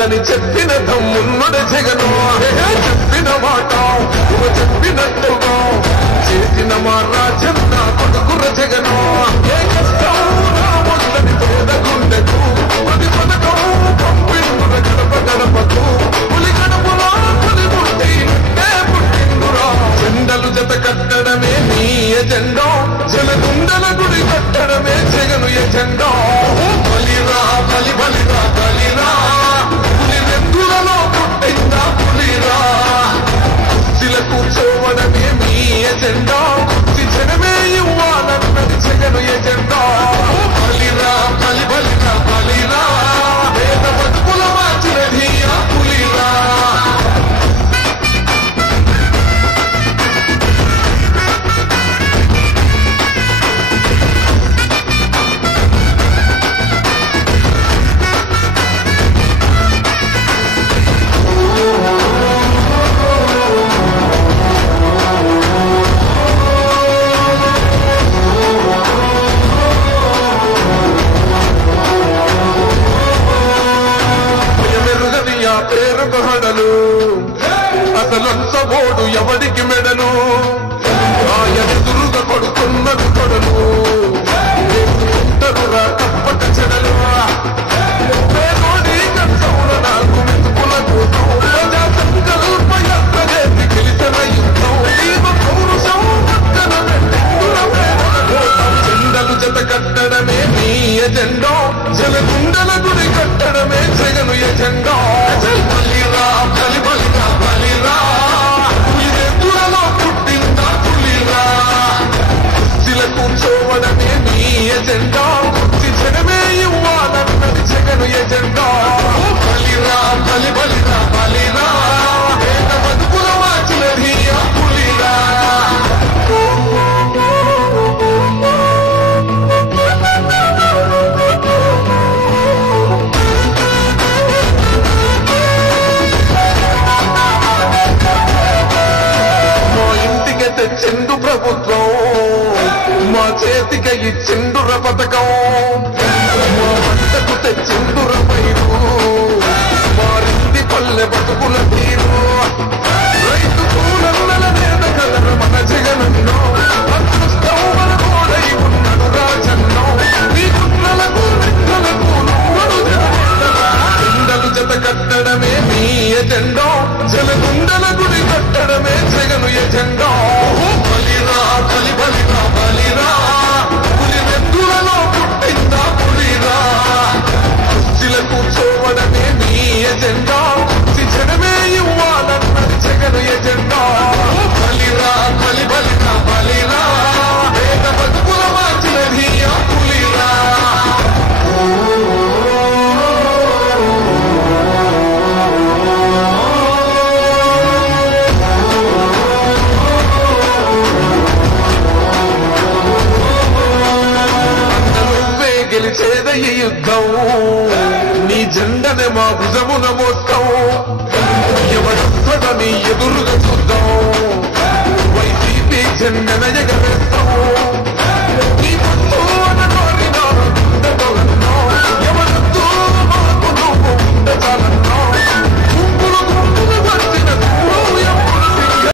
లేదని చెప్పిన తమ్మున్నడ జగను చెప్పిన మాట చెప్పినట్టుగా చేసిన మా రాజన్న కొడుకుర జగను ఏ కష్టం రావద్దని పేద గుండెకు ప్రతి పథకం పంపిండుర గడప గడపకు పులి గడపలో పులి పుట్టి పుట్టిండురా జెండలు జత కట్టడమే నీ ఎజెండా జలగుండల గుడి కట్టడమే జగను ఎజెండా బలిరా బలి బలిరా బలిరా పులి వెందులలో పుట్టిందా పులిరా కుర్చీల కూర్చోవడమే మీ ఎజెండా కుర్చీ జనమే ఇవ్వాలన్నది జగను ఎజెండా బలిరా బలి బలిరా బలిరా పేద బతుకుల మార్చినది ఆ పులిరా అసలంచబోడు ఎవడికి మెడలు ఆయన దురుగా కొడుతున్నది కొడలు వేసుకుంటారురా కప్పట చెడలు పేదోడి కంచంలో నాకు మెతుకులకు ప్రజా సంకల్ప యాత్ర చేసి గెలిచిన యుద్ధం దీప పౌరుషం పక్కన జెండలు జత కట్టడమే మీ ఎజెండా జలగుండల గుడి కట్టడమే జగను ఎజెండా బలిరా బలి బలిరా బలిరా పులిలో పుట్టిందా పులిరా కుర్చీల కూర్చోవడమే మీ ఎజెండా కుర్చీ జనమే ఇవ్వాలన్నది జగను ఎజెండా బలిరా బలి బలిరా బలిరా పేద బతుకుల మార్చినది ఆ పులిరా తెచ్చిండు ప్రభుత్వం మా చేతిక ఇచ్చిండుర పథకం మా పంటకు తెచ్చిండుర పైరు మారింది పల్లె బతుకుల తీరు రైతు కూలన్నల నేత కలర మన జగనన్నో అదృష్టం మన కోడై ఉన్నడు రాజన్నో ఈ కుట్రలకు నిట్రలకు జెండలు జత కట్టడమే మీ ఎజెండా జలగుండల గుడి కట్టడమే జగను ఎజెండా బలిరా బలి బలిరా బలిరా పులి వెందులలో పుట్టిందా పులిరా కుర్చీల కూర్చోవడమే మీ ఎజెండా కుర్చీ జనమే ఇవ్వాలన్నది జగను ఎజెండా బలిరా బలి బలిరా బలిరా పేద బతుకుల మార్చినది ఆ పులిరా గెలిచేద ఈ యుద్ధం నీ జెండనే మా భుజమున మోస్తాం ఎవడొస్తదని ఎదురుగా చూద్దాం వైసీపీ జెండన ఎగరేస్తాం